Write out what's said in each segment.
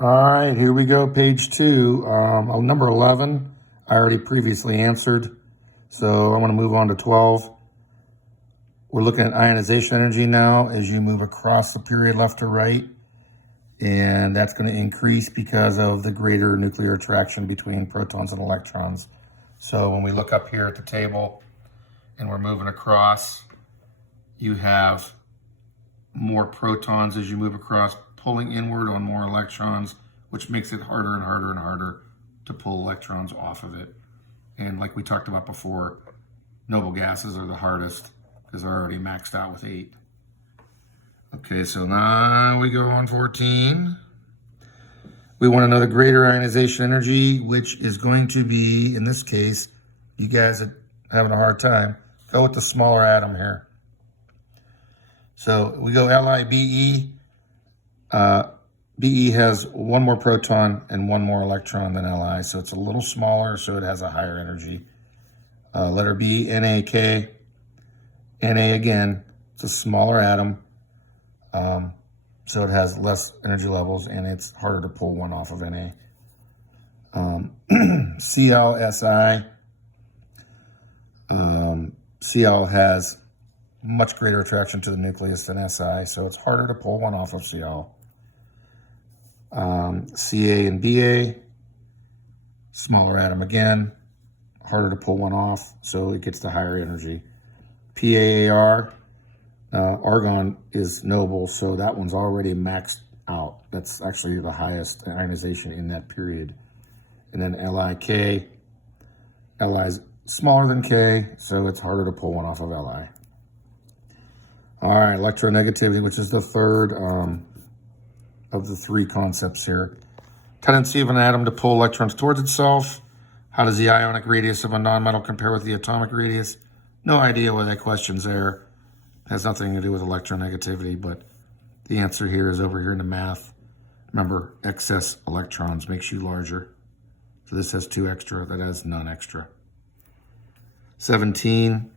All right, here we go, page 2. Number 11, I already previously answered, so I'm going to move on to 12. We're looking at ionization energy now as you move across the period left to right, and that's going to increase because of the greater nuclear attraction between protons and electrons. So when we look up here at the table and we're moving across, you have more protons as you move across, pulling inward on more electrons, which makes it harder and harder and harder to pull electrons off of it. And like we talked about before, noble gases are the hardest because they're already maxed out with 8. Okay, so now we go on 14. We want another greater ionization energy, which is going to be, in this case, you guys are having a hard time, go with the smaller atom here. So we go LiBe. Be has one more proton and one more electron than Li, so it's a little smaller, so it has a higher energy. Letter B, NaK. Na again, it's a smaller atom, so it has less energy levels, and it's harder to pull one off of Na. ClSi. Cl has much greater attraction to the nucleus than Si, so it's harder to pull one off of Cl. Ca and Ba, smaller atom again, harder to pull one off, so it gets the higher energy. PaAr, argon is noble, so that one's already maxed out. That's actually the highest ionization in that period. And then Lik, Li is smaller than K, so it's harder to pull one off of Li. All right, electronegativity, which is the third of the 3 concepts here. Tendency of an atom to pull electrons towards itself. How does the ionic radius of a nonmetal compare with the atomic radius? No idea why that question's there. It has nothing to do with electronegativity, but the answer here is over here in the math. Remember, excess electrons makes you larger. So this has 2 extra, that has none extra. 17,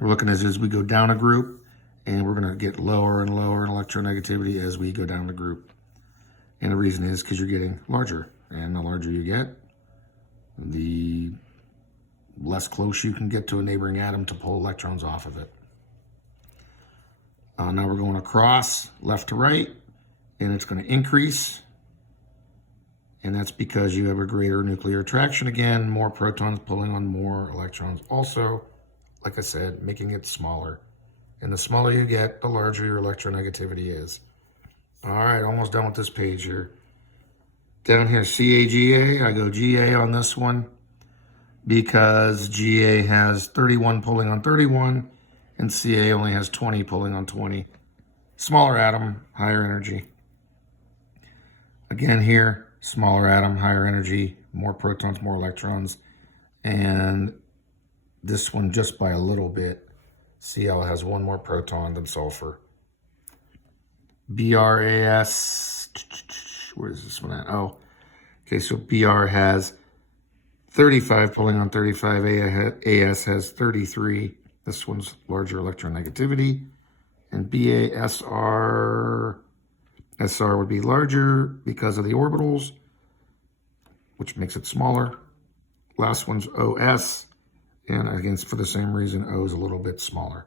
we're looking as we go down a group, and we're going to get lower and lower in electronegativity as we go down the group. And the reason is because you're getting larger. And the larger you get, the less close you can get to a neighboring atom to pull electrons off of it. Now we're going across left to right, and it's going to increase. And that's because you have a greater nuclear attraction again, more protons pulling on more electrons. Also, like I said, making it smaller. And the smaller you get, the larger your electronegativity is. All right, almost done with this page here. Down here, CaGa, I go Ga on this one because Ga has 31 pulling on 31 and Ca only has 20 pulling on 20. Smaller atom, higher energy. Again here, smaller atom, higher energy, more protons, more electrons. And this one just by a little bit. Cl has 1 more proton than sulfur. BrAs, where's this one at? Oh, okay, so Br has 35 pulling on 35, As has 33. This one's larger electronegativity. And BaSr, Sr would be larger because of the orbitals, which makes it smaller. Last one's Os, and again, for the same reason, O is a little bit smaller.